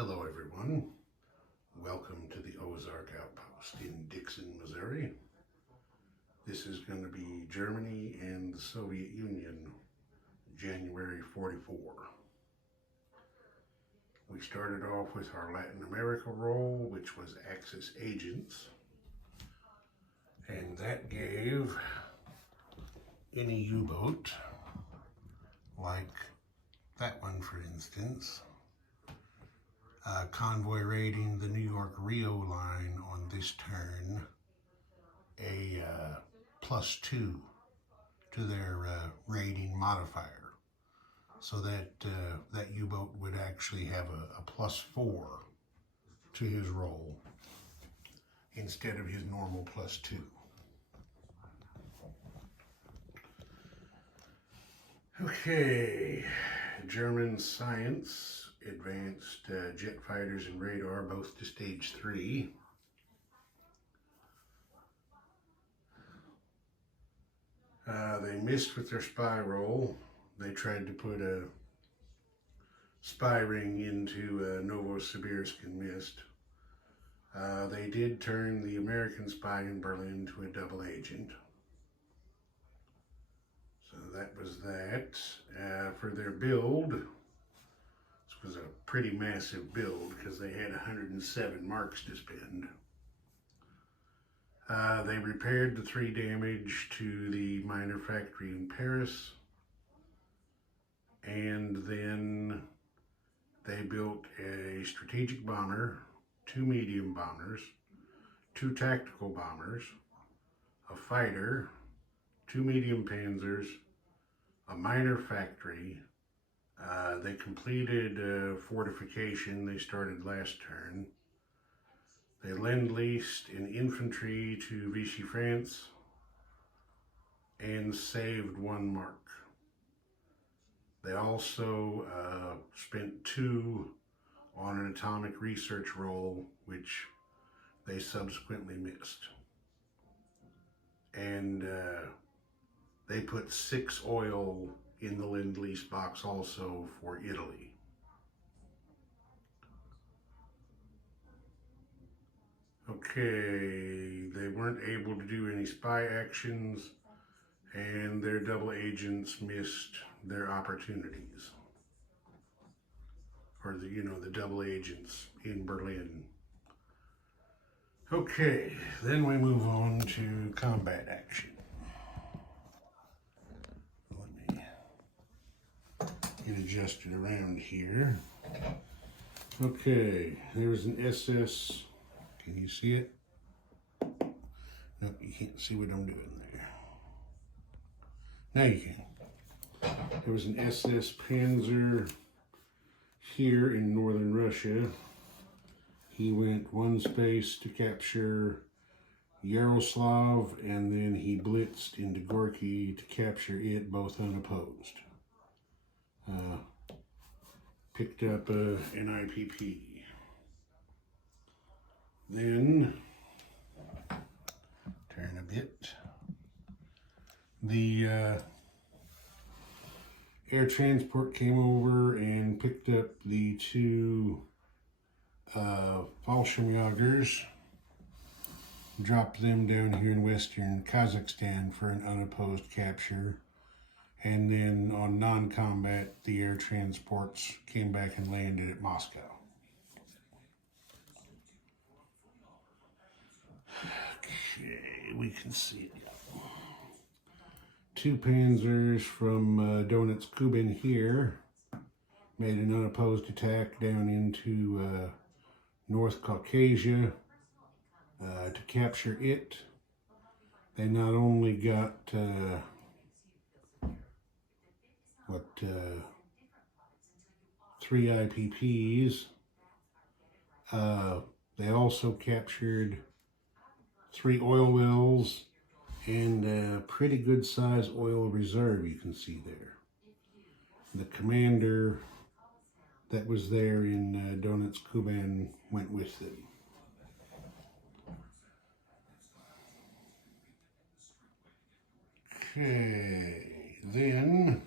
Hello everyone, welcome to the Ozark Outpost in Dixon, Missouri. This is going to be Germany and the Soviet Union, January 44. We started off with our Latin America role, which was Axis agents, and that gave any U-boat, like that one for instance, convoy raiding the New York-Rio line on this turn, a +2 to their raiding modifier, so that that U-boat would actually have a +4 to his roll instead of his normal +2. Okay, German science advanced jet fighters and radar both to stage 3. They missed with their spy roll. They tried to put a spy ring into Novosibirsk and missed. They did turn the American spy in Berlin to a double agent. So that was that. For their build, this was a pretty massive build because they had 107 marks to spend. They repaired the 3 damage to the minor factory in Paris, and then they built a strategic bomber, 2 medium bombers, 2 tactical bombers, a fighter, 2 medium panzers, a minor factory. They completed fortification they started last turn. They lend-leased an infantry to Vichy France and saved 1 mark. They also spent 2 on an atomic research roll, which they subsequently missed. And they put 6 oil in the lend-lease box also for Italy. Okay, they weren't able to do any spy actions, and their double agents missed their opportunities. Or the double agents in Berlin. Okay, then we move on to combat action. Let me get adjusted around here. Okay, there's an SS. Can you see it? No, you can't see what I'm doing there. Now you can. There was an SS Panzer here in northern Russia. He went 1 space to capture Yaroslav, and then he blitzed into Gorky to capture it, both unopposed. Picked up an IPP. Then, turn a bit, the air transport came over and picked up the 2 Fallschirmjägers, dropped them down here in western Kazakhstan for an unopposed capture, and then on non-combat, the air transports came back and landed at Moscow. Okay, we can see it. 2 panzers from Donetsk Kuban here made an unopposed attack down into North Caucasia to capture it. They not only got 3 IPPs, they also captured 3 oil wells and a pretty good size oil reserve you can see there. The commander that was there in Donetsk Kuban went with them. Okay, then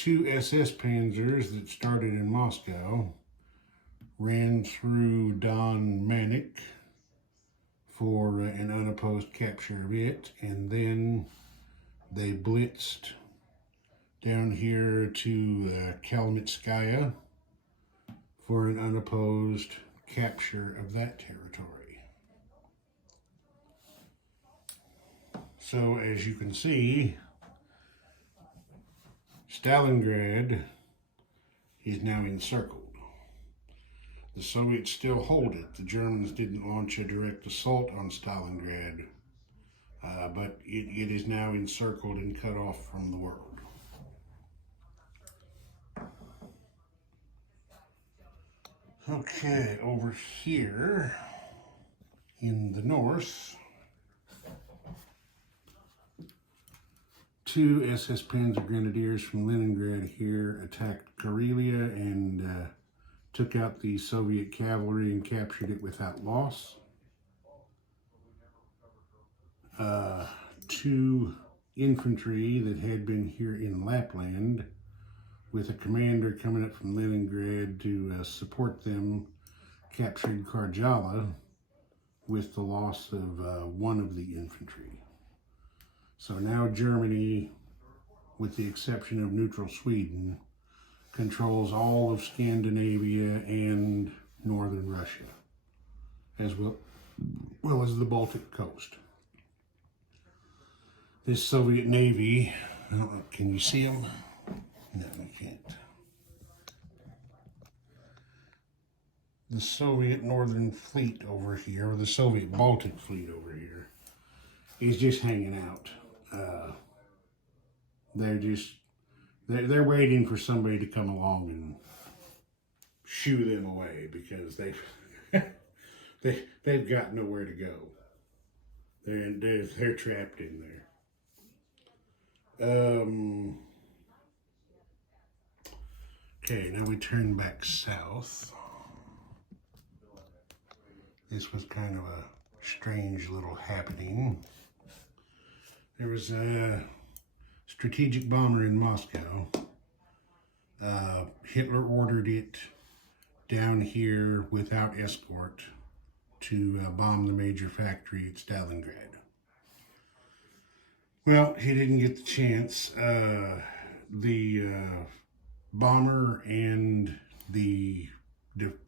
two SS Panzers that started in Moscow, ran through Don Manic for an unopposed capture of it, and then they blitzed down here to Kalmytskaya for an unopposed capture of that territory. So as you can see, Stalingrad is now encircled. The Soviets still hold it. The Germans didn't launch a direct assault on Stalingrad, but it is now encircled and cut off from the world. Okay, over here in the north, two SS Panzer Grenadiers from Leningrad here attacked Karelia and took out the Soviet cavalry and captured it without loss. Two infantry that had been here in Lapland, with a commander coming up from Leningrad to support them, captured Karjala with the loss of one of the infantry. So now Germany, with the exception of neutral Sweden, controls all of Scandinavia and northern Russia, as well as the Baltic coast. This Soviet Navy, I don't know, can you see them? No, you can't. The Soviet Northern Fleet over here, or the Soviet Baltic Fleet over here, is just hanging out. They're waiting for somebody to come along and shoo them away, because they've got nowhere to go. They're trapped in there. Okay, now we turn back south. This was kind of a strange little happening. There was a strategic bomber in Moscow. Hitler ordered it down here without escort to bomb the major factory at Stalingrad. Well, he didn't get the chance. The bomber and the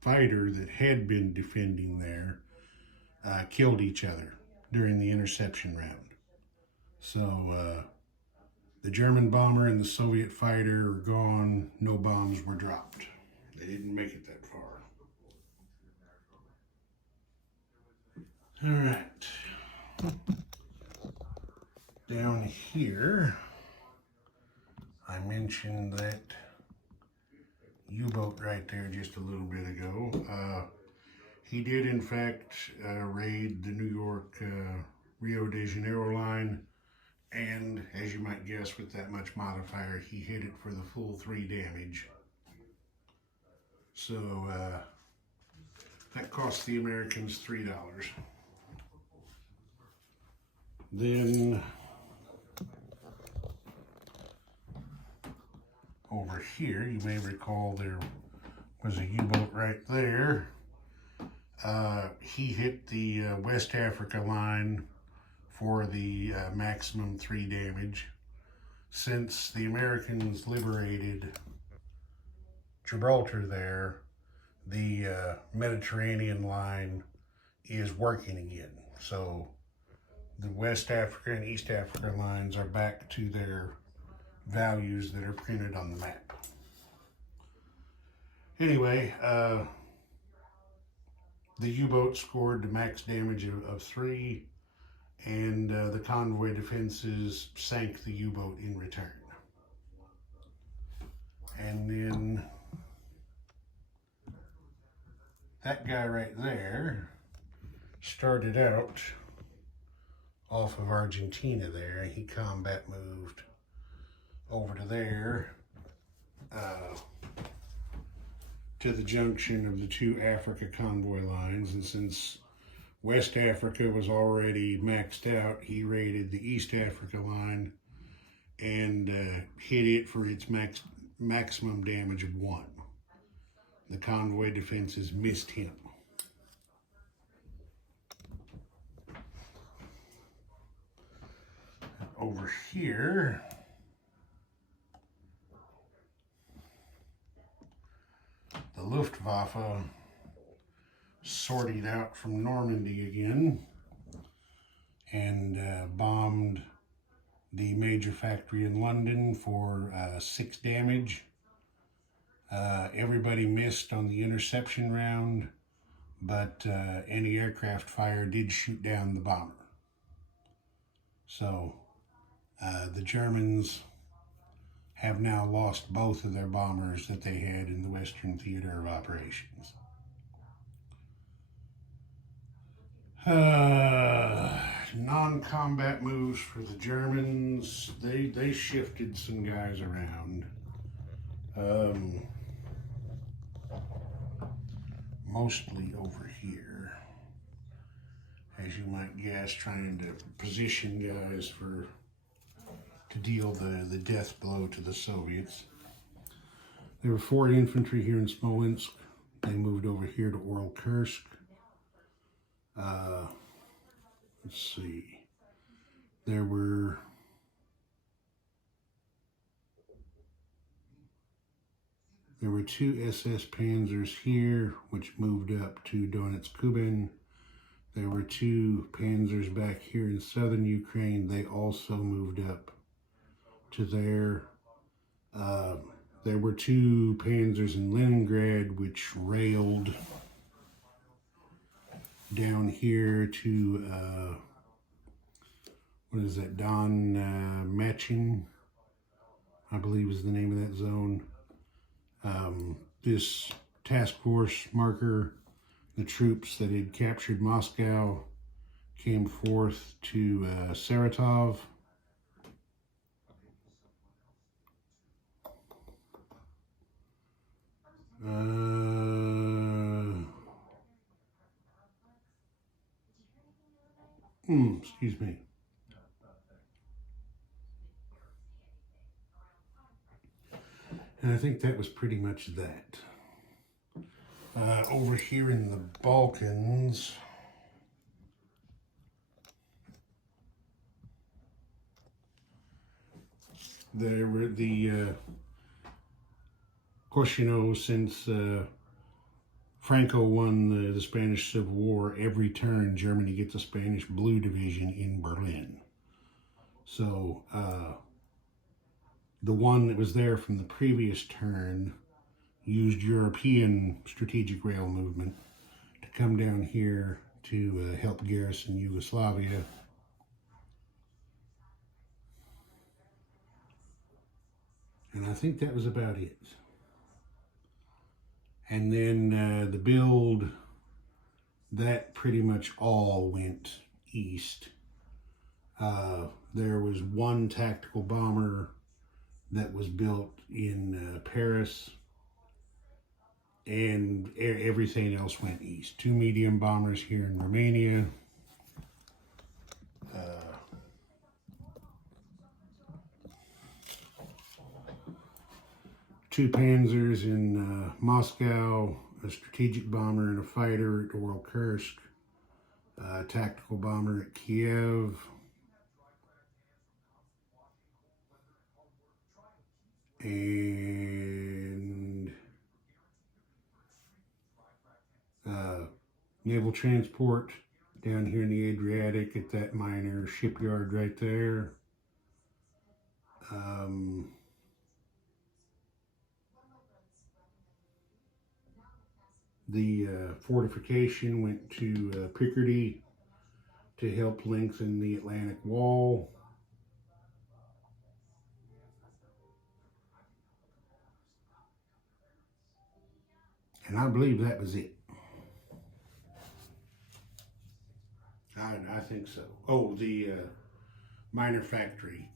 fighter that had been defending there killed each other during the interception round. So the German bomber and the Soviet fighter are gone. No bombs were dropped. They didn't make it that far. All right. Down here, I mentioned that U-boat right there just a little bit ago. He did, in fact, raid the New York Rio de Janeiro line, and as you might guess, with that much modifier, he hit it for the full 3 damage. So that cost the Americans $3. Then over here, you may recall there was a U-boat right there. He hit the West Africa line for the maximum 3 damage. Since the Americans liberated Gibraltar there, the Mediterranean line is working again. So the West Africa and East Africa lines are back to their values that are printed on the map. Anyway, the U-boat scored the max damage of 3, and the convoy defenses sank the U-boat in return. And then that guy right there started out off of Argentina there. He combat moved over to there to the junction of the 2 Africa convoy lines, and since West Africa was already maxed out, he raided the East Africa line and hit it for its maximum damage of 1. The convoy defenses missed him. Over here, the Luftwaffe sortied out from Normandy again and bombed the major factory in London for 6 damage. Everybody missed on the interception round, but anti-aircraft fire did shoot down the bomber. So the Germans have now lost both of their bombers that they had in the Western Theater of Operations. Non-combat moves for the Germans. They shifted some guys around. Mostly over here, as you might guess, trying to position guys to deal the death blow to the Soviets. There were 4 infantry here in Smolensk. They moved over here to Kursk. Let's see. There were There were 2 SS Panzers here, which moved up to Donetsk-Kuban. There were 2 Panzers back here in southern Ukraine. They also moved up to there. There were 2 Panzers in Leningrad, which railed down here to, what is that, Don Machin, I believe is the name of that zone. This task force marker, the troops that had captured Moscow, came forth to Saratov. Excuse me. And I think that was pretty much that. Over here in the Balkans, there were of course, you know, since Franco won the Spanish Civil War, every turn Germany gets a Spanish Blue Division in Berlin. So, the one that was there from the previous turn used European strategic rail movement to come down here to help garrison Yugoslavia. And I think that was about it. And then the build, that pretty much all went east. There was 1 tactical bomber that was built in Paris, and everything else went east. 2 medium bombers here in Romania. 2 Panzers in Moscow, a strategic bomber and a fighter at Kursk, a tactical bomber at Kiev, and naval transport down here in the Adriatic at that minor shipyard right there. The fortification went to Picardy to help lengthen the Atlantic Wall. And I believe that was it. I think so. Oh, the minor factory.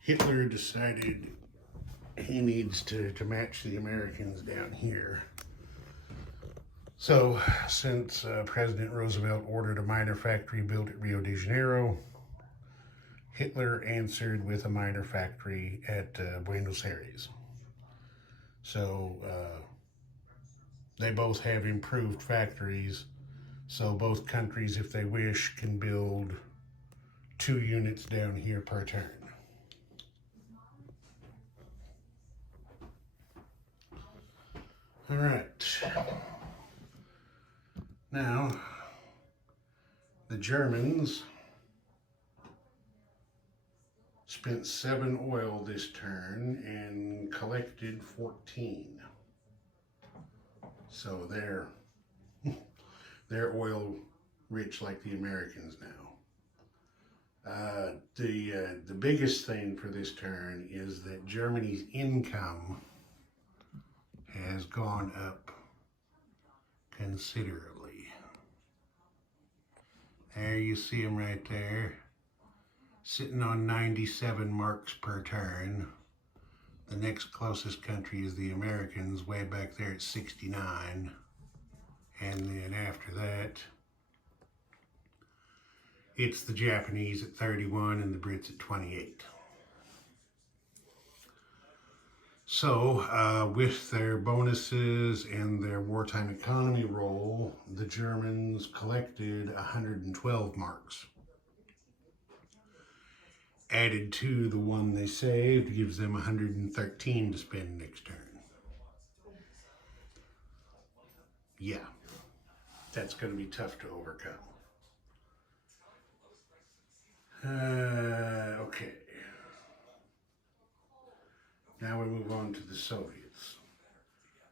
Hitler decided he needs to match the Americans down here. So, since President Roosevelt ordered a minor factory built at Rio de Janeiro, Hitler answered with a minor factory at Buenos Aires. So they both have improved factories. So both countries, if they wish, can build 2 units down here per turn. All right. Now, the Germans spent 7 oil this turn and collected 14. So they're oil rich like the Americans now. The biggest thing for this turn is that Germany's income has gone up considerably. There you see them right there, sitting on 97 marks per turn. The next closest country is the Americans, way back there at 69. And then after that, it's the Japanese at 31 and the Brits at 28. So, with their bonuses and their wartime economy roll, the Germans collected 112 marks. Added to the one they saved gives them 113 to spend next turn. Yeah, that's going to be tough to overcome. Okay. Now we move on to the Soviets.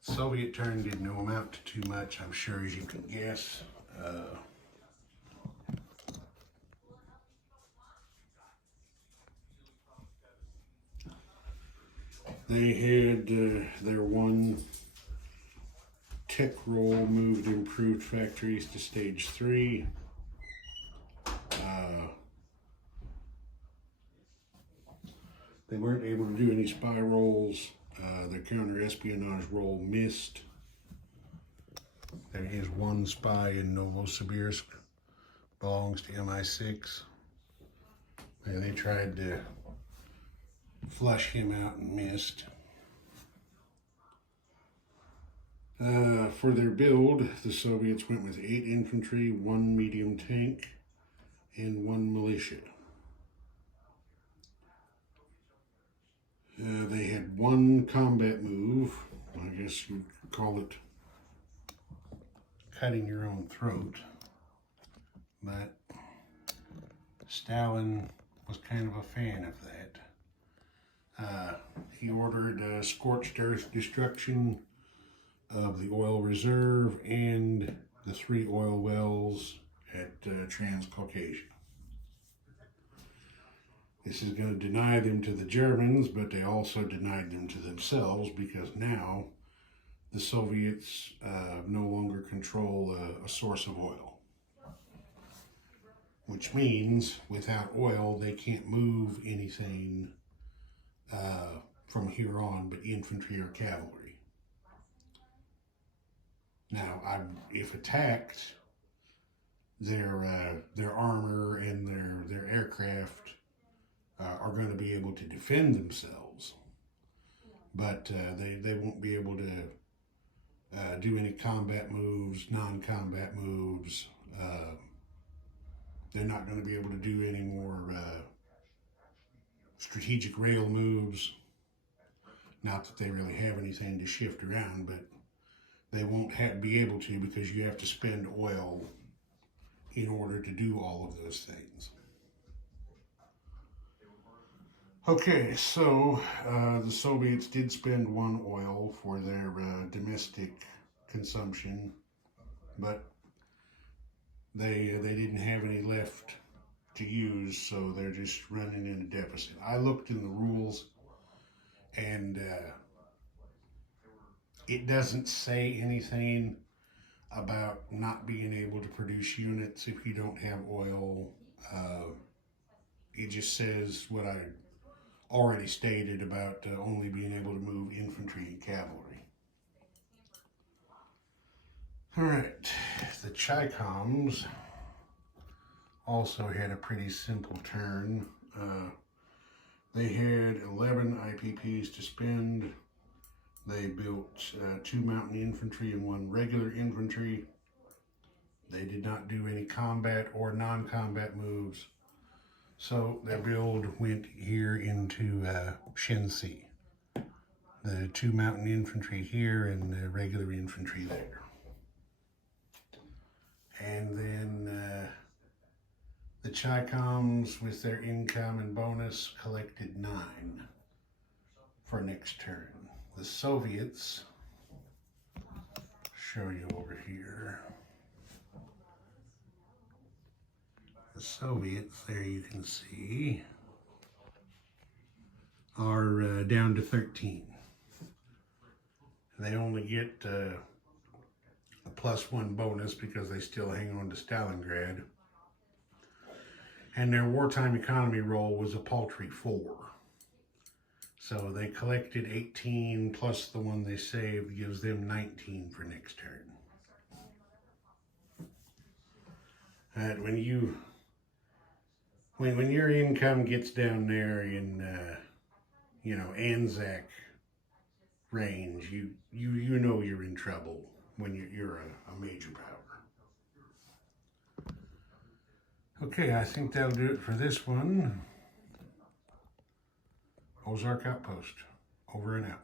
Soviet turn did no amount to too much, I'm sure, as you can guess. They had their one tech roll moved improved factories to stage 3. They weren't able to do any spy rolls. Their counter-espionage roll missed. There is one spy in Novosibirsk, belongs to MI6. And they tried to flush him out and missed. For their build, the Soviets went with 8 infantry, 1 medium tank, and 1 militia. They had 1 combat move. I guess you'd call it cutting your own throat. But Stalin was kind of a fan of that. He ordered scorched earth destruction of the oil reserve and the 3 oil wells at Transcaucasia. This is going to deny them to the Germans, but they also denied them to themselves, because now the Soviets no longer control a source of oil. Which means without oil, they can't move anything from here on but infantry or cavalry. Now, if attacked, their armor and their aircraft are going to be able to defend themselves, but they won't be able to do any combat moves, non-combat moves. They're not going to be able to do any more strategic rail moves. Not that they really have anything to shift around, but they won't be able to, because you have to spend oil in order to do all of those things. Okay, so the Soviets did spend 1 oil for their domestic consumption, but they didn't have any left to use, so they're just running in a deficit. I looked in the rules, and it doesn't say anything about not being able to produce units if you don't have oil. It just says what I already stated about only being able to move infantry and cavalry. All right, the Chicoms also had a pretty simple turn. They had 11 IPPs to spend. They built 2 mountain infantry and 1 regular infantry. They did not do any combat or non-combat moves. So their build went here into Shensi. The 2 mountain infantry here and the regular infantry there. And then the Chi-Coms with their income and bonus collected 9 for next turn. The Soviets, show you over here. The Soviets, there you can see, are down to 13. They only get a +1 bonus because they still hang on to Stalingrad. And their wartime economy roll was a paltry 4. So they collected 18 plus the one they saved gives them 19 for next turn. And when your income gets down there in Anzac range, you know you're in trouble when you're a major power. Okay, I think that'll do it for this one. Ozark Outpost, over and out.